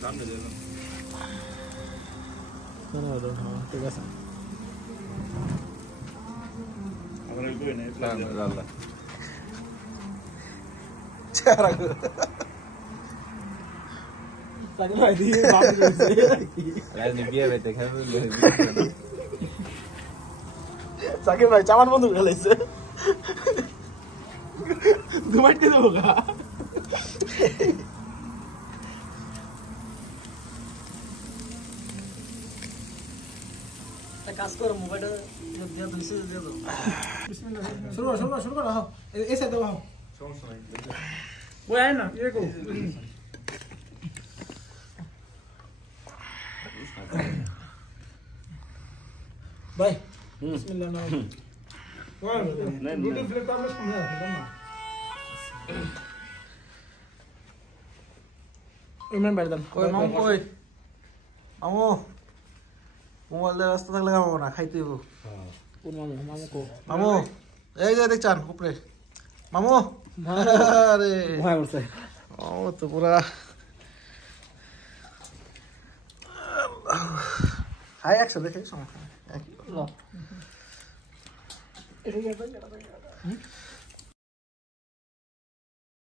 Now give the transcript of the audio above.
সামনে দিয়ে দাও ধন্যবাদ হ্যাঁ ঠিক আছে আমরা কই না আল্লাহ চারা তাকে ভাই দিয়ে বাপ করেছে রাজনি বিয়ে বাইতে খাবে তাকে ভাই চামান বন্ধু গেলাইছে দুমাইট কে দেবো গা কাজ করো মোবাইলটা দিয়ে দুইছে দিয়ে দাও বিসমিল্লাহ শুরু করো হ্যাঁ এই সাইডে দাও সমস্যা নাই ওই আয় না ইয়ে কো ভাই বিসমিল্লাহ না ওই ব্লুটুথ ফ্লেট আমরা শুনে দাও না ইমরান ভাই দাও ওই মামু কই মামু মোবাইল দিয়ে রাস্তা থাকলে খাবো না খাইতে হইব কোন মামু মামু কো মামু এই যে দেখছান উপরে মামু আরে ভাই বলছে ও তো পুরা হাই একশো দেখে সমস্যা